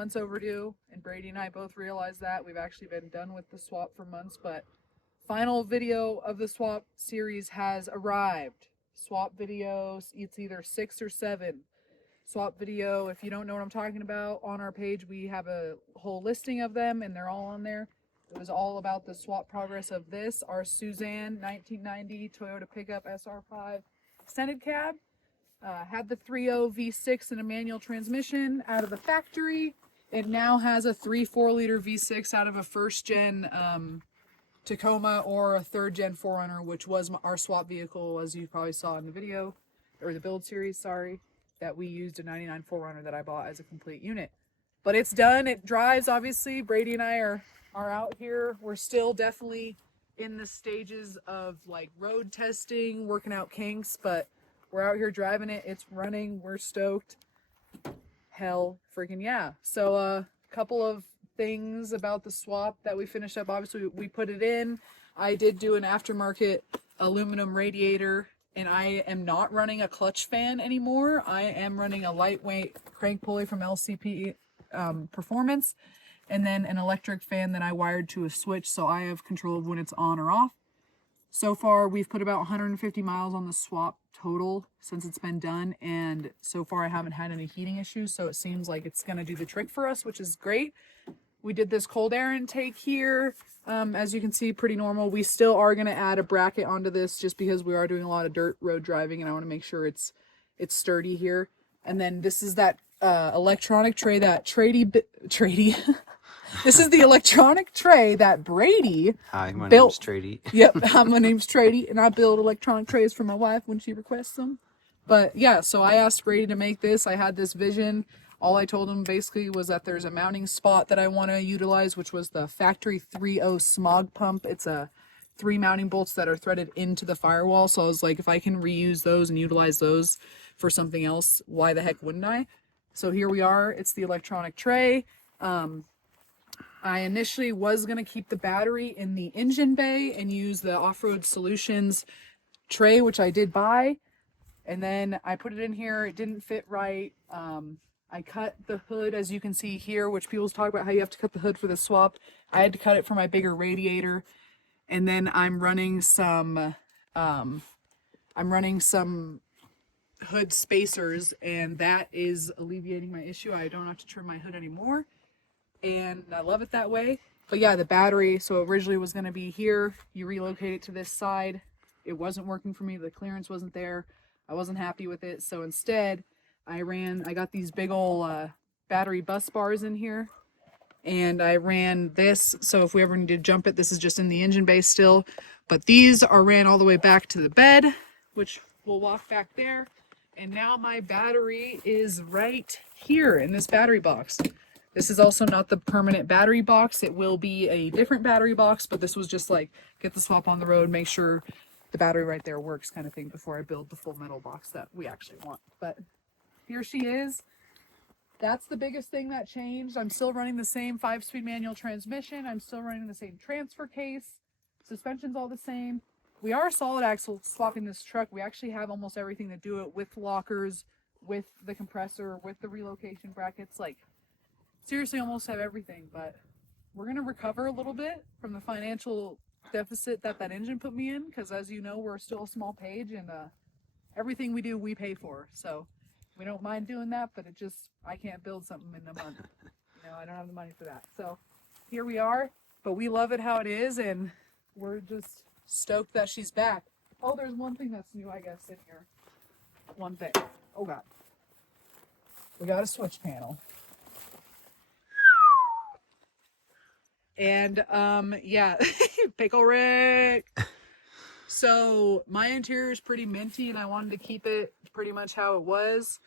months overdue, and Brady and I both realized that. We've actually been done with the swap for months, but final video of the swap series has arrived. Swap videos, it's either 6 or 7. Swap video, if you don't know what I'm talking about, on our page we have a whole listing of them, and they're all on there. It was all about the swap progress of this, our Suzanne 1990 Toyota pickup SR5 extended cab. Had the 3.0 V6 and a manual transmission out of the factory. It now has a 3.4 liter V6 out of a first gen Tacoma or a third gen 4Runner, which was our swap vehicle, as you probably saw in the video, or the build series, sorry, that we used, a 99 4Runner that I bought as a complete unit. But it's done, it drives, obviously. Brady and I are out here. We're still definitely in the stages of like road testing, working out kinks, but we're out here driving it. It's running. We're stoked. Hell freaking yeah. So a couple of things about the swap that we finished up. Obviously we put it in. I did do an aftermarket aluminum radiator, and I am not running a clutch fan anymore. I am running a lightweight crank pulley from LCP Performance, and then an electric fan that I wired to a switch, so I have control of when it's on or off. So far we've put about 150 miles on the swap total since it's been done, and so far I haven't had any heating issues, so it seems like it's going to do the trick for us, which is great. We did this cold air intake here. As you can see, pretty normal. We still are going to add a bracket onto this just because we are doing a lot of dirt road driving, and I want to make sure it's sturdy here. And then this is that electronic tray that Trady this is the electronic tray that Brady Hi, my built. name's Trady. Yep, my name's Trady, and I build electronic trays for my wife when she requests them. But yeah, so I asked Brady to make this. I had this vision. All I told him basically was that there's a mounting spot that I want to utilize, which was the factory 3.0 smog pump. It's 3 mounting bolts that are threaded into the firewall. So I was like, if I can reuse those and utilize those for something else, why the heck wouldn't I? So here we are. It's the electronic tray. I initially was going to keep the battery in the engine bay and use the Off-Road Solutions tray, which I did buy. And then I put it in here. It didn't fit right. I cut the hood, as you can see here, which people talk about how you have to cut the hood for the swap. I had to cut it for my bigger radiator. And then I'm running some hood spacers, and that is alleviating my issue. I don't have to trim my hood anymore, and I love it that way. But yeah, the battery, so originally was going to be here. You relocate it to this side. It wasn't working for me. The clearance wasn't there. I wasn't happy with it. So instead, I got these big old battery bus bars in here, and I ran this. So if we ever need to jump it, this is just in the engine bay still. But these are ran all the way back to the bed, which we'll walk back there. And now my battery is right here in this battery box. This is also not the permanent battery box. It will be a different battery box, but this was just like, get the swap on the road, make sure the battery right there works kind of thing before I build the full metal box that we actually want. But here she is. That's the biggest thing that changed. I'm still running the same 5-speed manual transmission. I'm still running the same transfer case. Suspension's all the same. We are solid axle swapping this truck. We actually have almost everything to do it, with lockers, with the compressor, with the relocation brackets. Like, seriously, almost have everything. But we're going to recover a little bit from the financial deficit that engine put me in, because as you know, we're still a small page, and everything we do we pay for. So we don't mind doing that, but I can't build something in a month. I don't have the money for that. So here we are, but we love it how it is, and we're just stoked that she's back. Oh, there's one thing that's new, I guess, in here. One thing. Oh god. We got a switch panel. And yeah, Pickle Rick. So my interior is pretty minty, and I wanted to keep it pretty much how it was.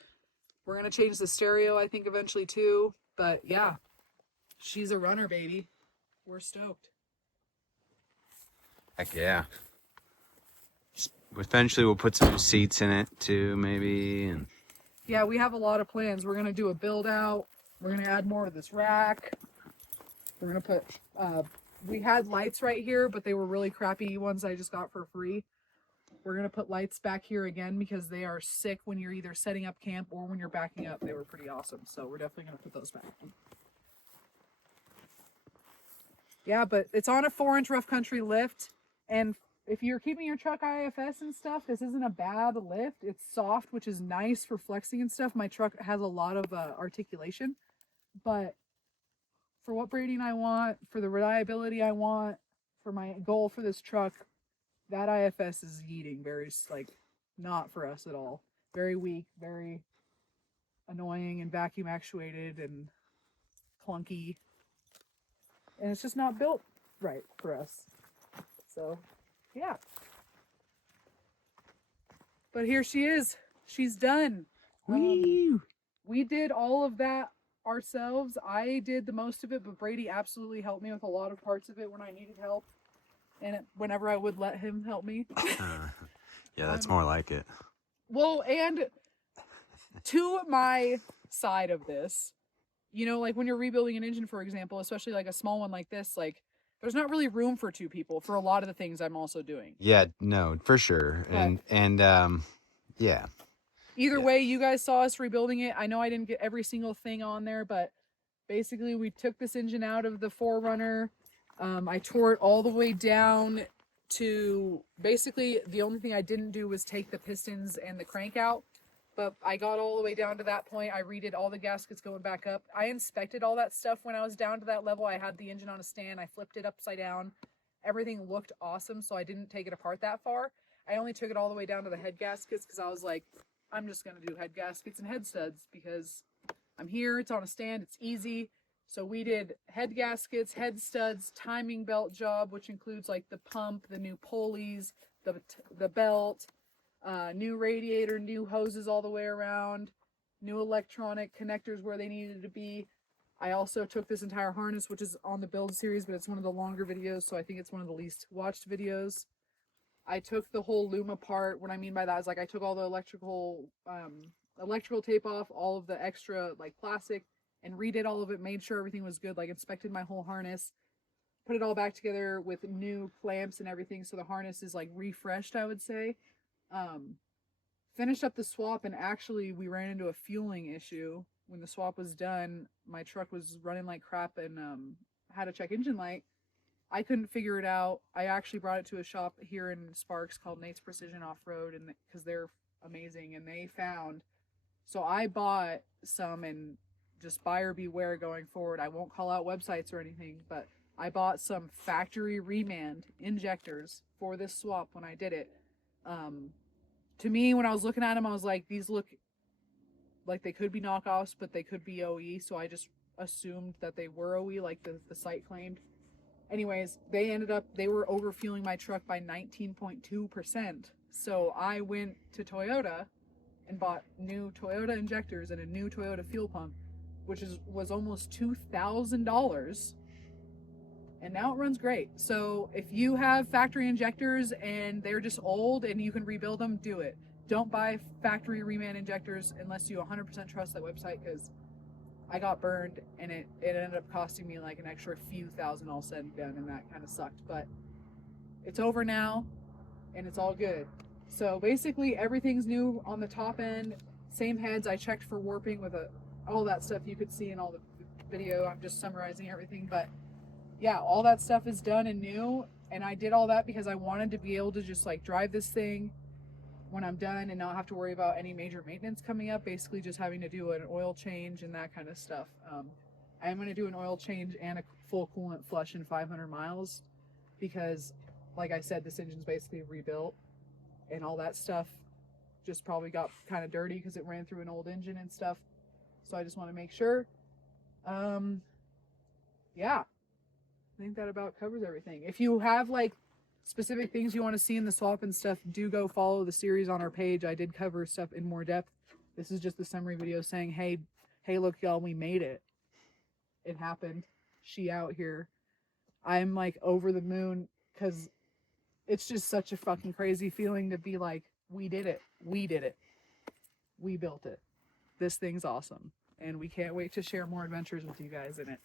We're gonna change the stereo, I think, eventually too. But yeah, she's a runner, baby. We're stoked. Heck yeah. Eventually we'll put some seats in it too, maybe. And yeah, we have a lot of plans. We're gonna do a build out. We're gonna add more to this rack. We're gonna put we had lights right here, but they were really crappy ones I just got for free. We're gonna put lights back here again because they are sick when you're either setting up camp or when you're backing up. They were pretty awesome, so we're definitely gonna put those back. Yeah, but it's on a 4-inch rough country lift, and if you're keeping your truck IFS and stuff, this isn't a bad lift. It's soft, which is nice for flexing and stuff. My truck has a lot of articulation, but for what Brady and I want, for the reliability I want, for my goal for this truck, that IFS is yeeting. Very, like, not for us at all. Very weak, very annoying and vacuum actuated and clunky. And it's just not built right for us. So, yeah. But here she is. She's done. We did all of that ourselves. I did the most of it, but Brady absolutely helped me with a lot of parts of it when I needed help, and whenever I would let him help me. Yeah, that's more like it. Well, and to my side of this, you know, like when you're rebuilding an engine, for example, especially like a small one like this, like there's not really room for 2 people for a lot of the things I'm also doing. Yeah, no, for sure. But Yeah. either Yeah. way, you guys saw us rebuilding it. I know I didn't get every single thing on there, but basically we took this engine out of the 4Runner. I tore it all the way down to basically the only thing I didn't do was take the pistons and the crank out, but I got all the way down to that point. I redid all the gaskets going back up. I inspected all that stuff when I was down to that level. I had the engine on a stand. I flipped it upside down. Everything looked awesome, so I didn't take it apart that far. I only took it all the way down to the head gaskets because I was like, I'm just going to do head gaskets and head studs because I'm here, it's on a stand, it's easy. So we did head gaskets, head studs, timing belt job, which includes like the pump, the new pulleys, the belt, new radiator, new hoses all the way around, new electronic connectors where they needed to be. I also took this entire harness, which is on the build series, but it's one of the longer videos, so I think it's one of the least watched videos. I took the whole loom apart. What I mean by that is like I took all the electrical tape off, all of the extra like plastic, and redid all of it, made sure everything was good, like inspected my whole harness, put it all back together with new clamps and everything, so the harness is like refreshed, I would say. Finished up the swap, and actually we ran into a fueling issue. When the swap was done, my truck was running like crap and had a check engine light. I couldn't figure it out. I actually brought it to a shop here in Sparks called Nate's Precision Off-Road, and because they're amazing, and they found. So I bought some, and just buyer beware going forward. I won't call out websites or anything, but I bought some factory remand injectors for this swap when I did it. To me, when I was looking at them, I was like, these look like they could be knockoffs, but they could be OE. So I just assumed that they were OE, like the site claimed. Anyways, they were overfueling my truck by 19.2%. So I went to Toyota and bought new Toyota injectors and a new Toyota fuel pump, which was almost $2,000. And now it runs great. So if you have factory injectors and they're just old and you can rebuild them, do it. Don't buy factory reman injectors unless you 100% trust that website, because I got burned and it ended up costing me like an extra few thousand all said and done, and that kind of sucked. But it's over now and it's all good. So basically everything's new on the top end. Same heads. I checked for warping with all that stuff you could see in all the video. I'm just summarizing everything, but yeah, all that stuff is done and new, and I did all that because I wanted to be able to just like drive this thing when I'm done and not have to worry about any major maintenance coming up, basically just having to do an oil change and that kind of stuff. I'm going to do an oil change and a full coolant flush in 500 miles because, like I said, this engine's basically rebuilt, and all that stuff just probably got kind of dirty because it ran through an old engine and stuff. So I just want to make sure. Yeah, I think that about covers everything. If you have like specific things you want to see in the swap and stuff, do go follow the series on our page. I did cover stuff in more depth. This is just the summary video saying, hey, look, y'all, we made it. It happened. She out here. I'm like over the moon because it's just such a fucking crazy feeling to be like, we did it. We did it. We built it. This thing's awesome. And we can't wait to share more adventures with you guys in it.